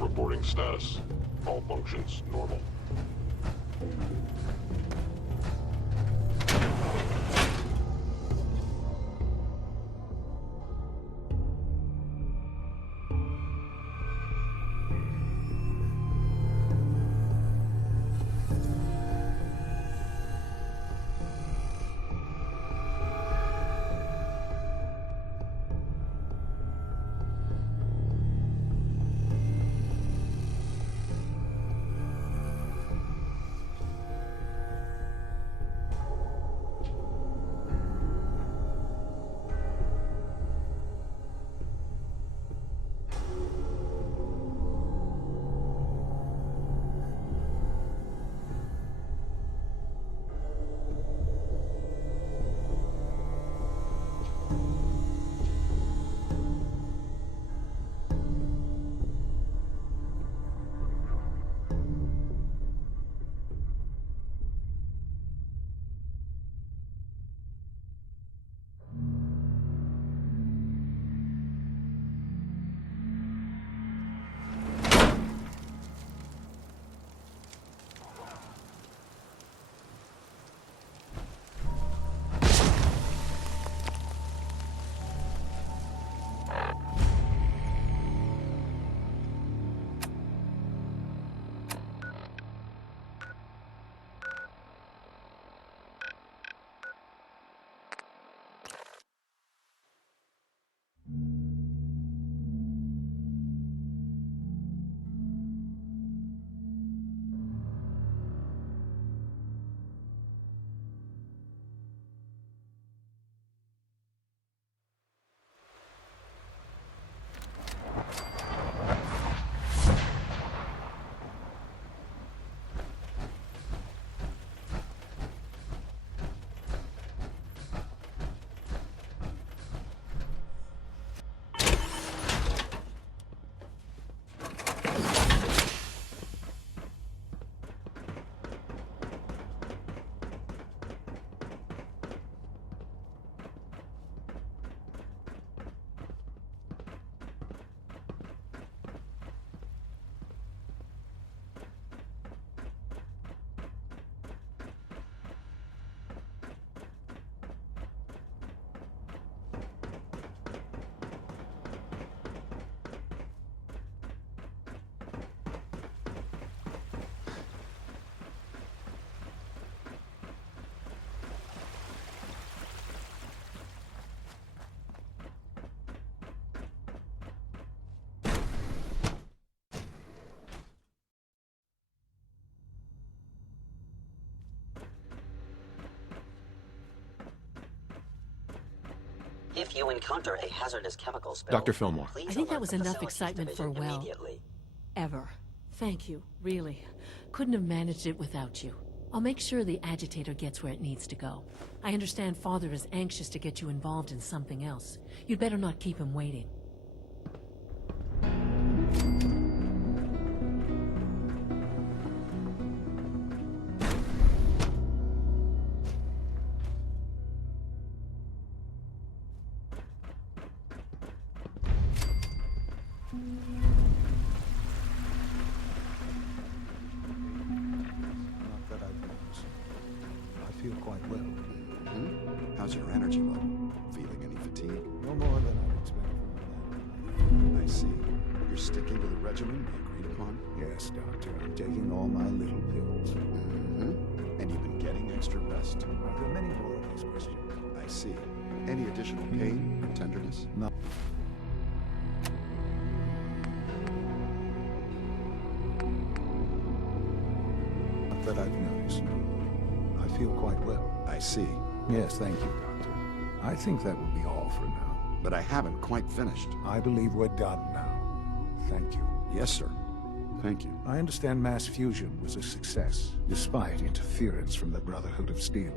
Reporting status. All functions normal. If you encounter a hazardous chemical spill, Dr. Fillmore. please I think that alert was the enough facilities excitement for a division while. immediately. Ever. Thank you, really. Couldn't have managed it without you. I'll make sure the agitator gets where it needs to go. I understand Father is anxious to get you involved in something else. You'd better not keep him waiting. Not that I've noticed. I feel quite well. How's your energy level? Feeling any fatigue? No more than I'd expect from a man. I see. You're sticking to the regimen we agreed upon? Yes, Doctor. I'm taking all my little pills. And you've been getting extra rest? Are there many more of these questions? I see. Any additional pain or tenderness? No. Not that I've noticed. I feel quite well. I see. Yes, thank you, Doctor. I think that will be all for now. But I haven't quite finished. I believe we're done now. Thank you. Yes, sir. Thank you. I understand mass fusion was a success, despite interference from the Brotherhood of Steel.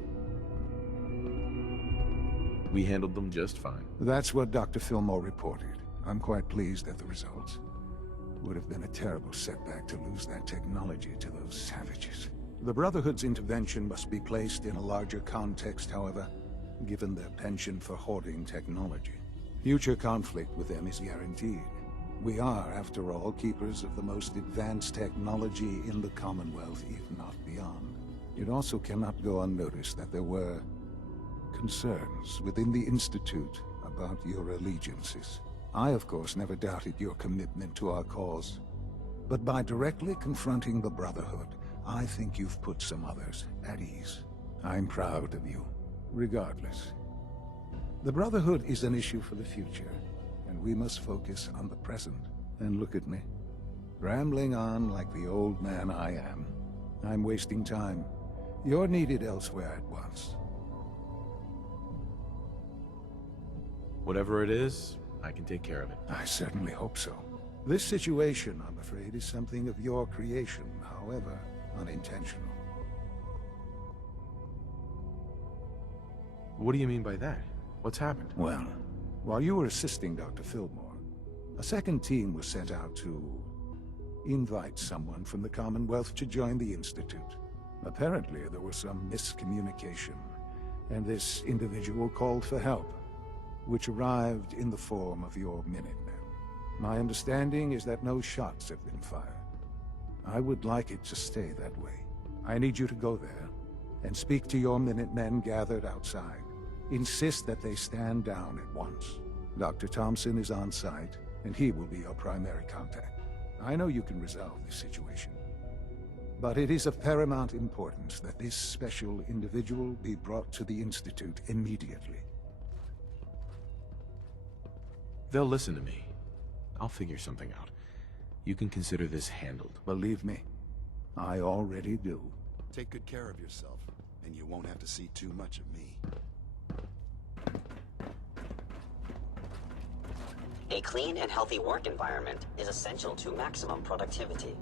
We handled them just fine. That's what Dr. Fillmore reported. I'm quite pleased at the results. Would have been a terrible setback to lose that technology to those savages. The Brotherhood's intervention must be placed in a larger context, however, given their penchant for hoarding technology. Future conflict with them is guaranteed. We are, after all, keepers of the most advanced technology in the Commonwealth, if not beyond. It also cannot go unnoticed that there were concerns within the Institute about your allegiances. I, of course, never doubted your commitment to our cause. But by directly confronting the Brotherhood, I think you've put some others at ease. I'm proud of you, regardless. The Brotherhood is an issue for the future, and we must focus on the present. And look at me, rambling on like the old man I am. I'm wasting time. You're needed elsewhere at once. Whatever it is, I can take care of it. I certainly hope so. This situation, I'm afraid, is something of your creation, however unintentional. What do you mean by that? What's happened? Well, while you were assisting Dr. Fillmore, a second team was sent out to invite someone from the Commonwealth to join the Institute. Apparently, there was some miscommunication, and this individual called for help, which arrived in the form of your Minutemen. My understanding is that no shots have been fired. I would like it to stay that way. I need you to go there and speak to your Minutemen gathered outside. Insist that they stand down at once. Dr. Thompson is on site, and he will be your primary contact. I know you can resolve this situation, but it is of paramount importance that this special individual be brought to the Institute immediately. They'll listen to me. I'll figure something out. You can consider this handled. Believe me, I already do. Take good care of yourself, and you won't have to see too much of me. A clean and healthy work environment is essential to maximum productivity.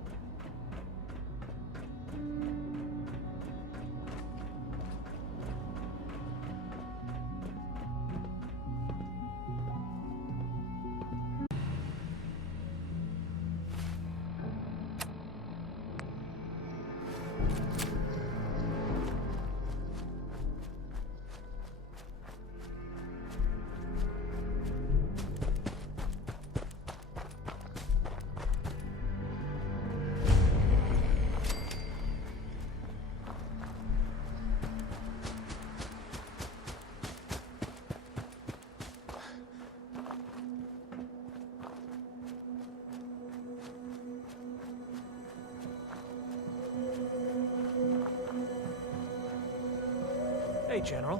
Hey, General.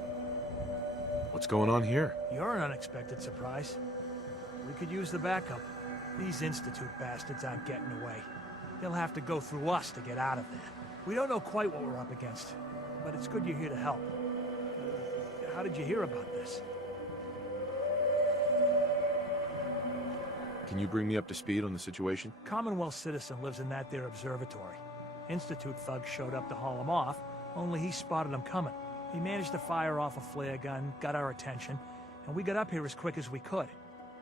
What's going on here? You're an unexpected surprise. We could use the backup. These Institute bastards aren't getting away. They'll have to go through us to get out of there. We don't know quite what we're up against, but it's good you're here to help. How did you hear about this? Can you bring me up to speed on the situation? Commonwealth citizen lives in that there observatory. Institute thugs showed up to haul him off, only he spotted them coming. He managed to fire off a flare gun, got our attention, and we got up here as quick as we could.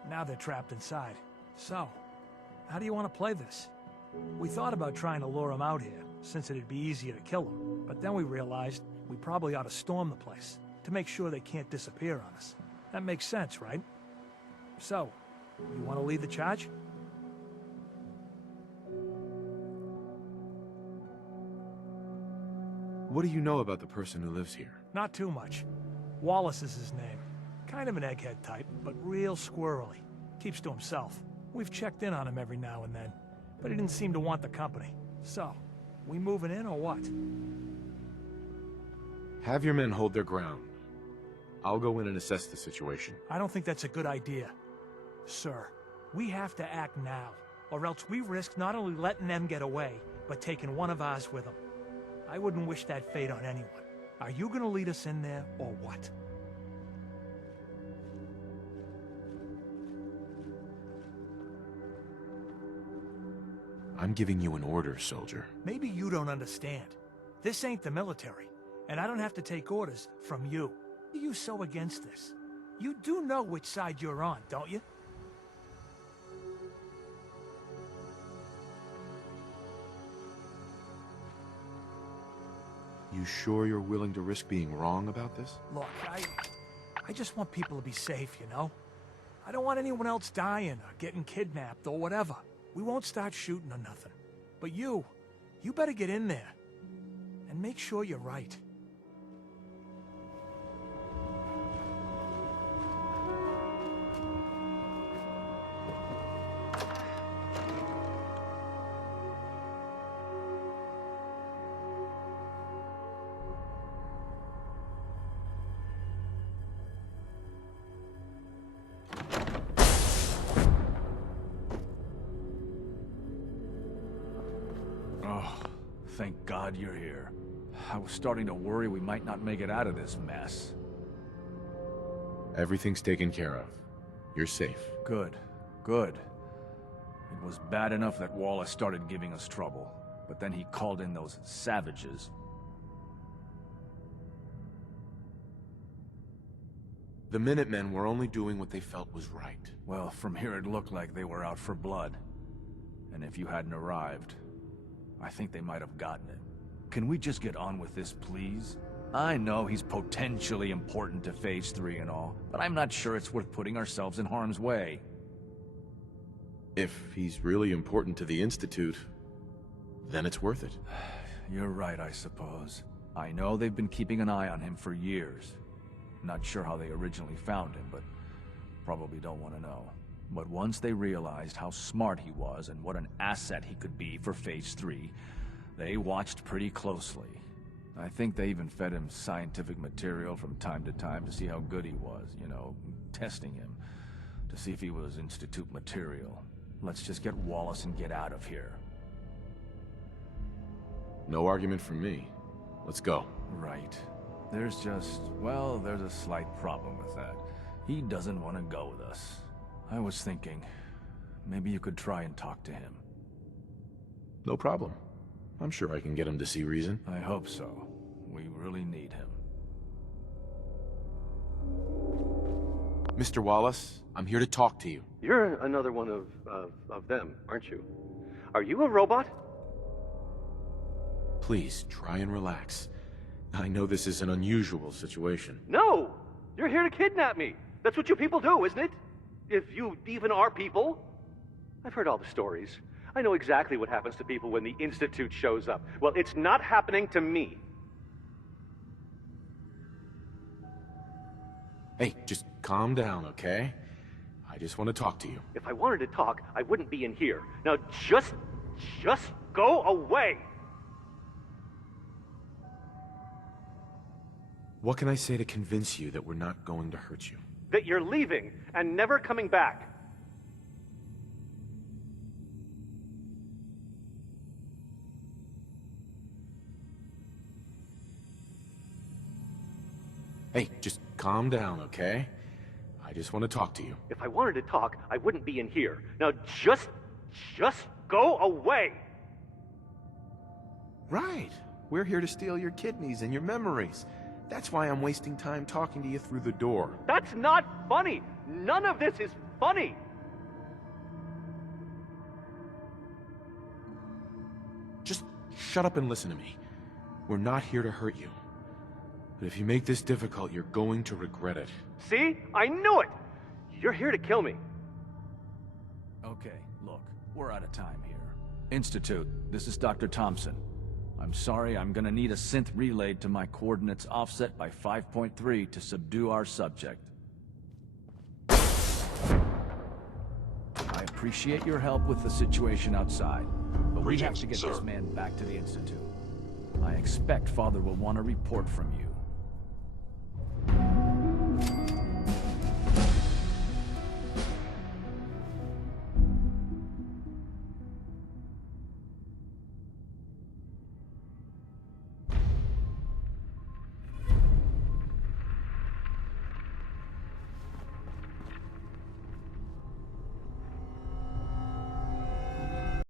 Now they're trapped inside. So, how do you want to play this? We thought about trying to lure them out here, since it'd be easier to kill them, but then we realized we probably ought to storm the place, to make sure they can't disappear on us. That makes sense, right? So, you want to lead the charge? What do you know about the person who lives here? Not too much. Wallace is his name. Kind of an egghead type, but real squirrely. Keeps to himself. We've checked in on him every now and then, but he didn't seem to want the company. So, we moving in or what? Have your men hold their ground. I'll go in and assess the situation. I don't think that's a good idea. Sir, we have to act now, or else we risk not only letting them get away, but taking one of ours with them. I wouldn't wish that fate on anyone. Are you gonna lead us in there, or what? I'm giving you an order, soldier. Maybe you don't understand. This ain't the military, and I don't have to take orders from you. Why are you so against this? You do know which side you're on, don't you? You sure you're willing to risk being wrong about this? Look, I just want people to be safe, you know? I don't want anyone else dying or getting kidnapped or whatever. We won't start shooting or nothing. But you better get in there. And make sure you're right. Thank God you're here. I was starting to worry we might not make it out of this mess. Everything's taken care of. You're safe. Good. Good. It was bad enough that Wallace started giving us trouble, but then he called in those savages. The Minutemen were only doing what they felt was right. Well, from here it looked like they were out for blood. And if you hadn't arrived, I think they might have gotten it. Can we just get on with this, please? I know he's potentially important to Phase 3 and all, but I'm not sure it's worth putting ourselves in harm's way. If he's really important to the Institute, then it's worth it. You're right, I suppose. I know they've been keeping an eye on him for years. Not sure how they originally found him, but probably don't want to know. But once they realized how smart he was and what an asset he could be for Phase 3, they watched pretty closely. I think they even fed him scientific material from time to time to see how good he was, you know, testing him, to see if he was Institute material. Let's just get Wallace and get out of here. No argument from me. Let's go. Right. There's just, well, there's a slight problem with that. He doesn't want to go with us. I was thinking, maybe you could try and talk to him. No problem. I'm sure I can get him to see reason. I hope so. We really need him. Mr. Wallace, I'm here to talk to you. You're another one of them, aren't you? Are you a robot? Please, try and relax. I know this is an unusual situation. No! You're here to kidnap me! That's what you people do, isn't it? If you even are people. I've heard all the stories. I know exactly what happens to people when the Institute shows up. Well, it's not happening to me. Hey, just calm down, okay? I just want to talk to you. If I wanted to talk, I wouldn't be in here. Now just go away! What can I say to convince you that we're not going to hurt you? That you're leaving and never coming back. Hey, just calm down, okay? I just want to talk to you. If I wanted to talk, I wouldn't be in here. Now just go away! Right. We're here to steal your kidneys and your memories. That's why I'm wasting time talking to you through the door. That's not funny! None of this is funny! Just shut up and listen to me. We're not here to hurt you. But if you make this difficult, you're going to regret it. See? I knew it! You're here to kill me. Okay, look, we're out of time here. Institute, this is Dr. Thompson. I'm sorry, I'm gonna need a synth relayed to my coordinates offset by 5.3 to subdue our subject. I appreciate your help with the situation outside, but we have to get this man back to the Institute. I expect Father will want a report from you.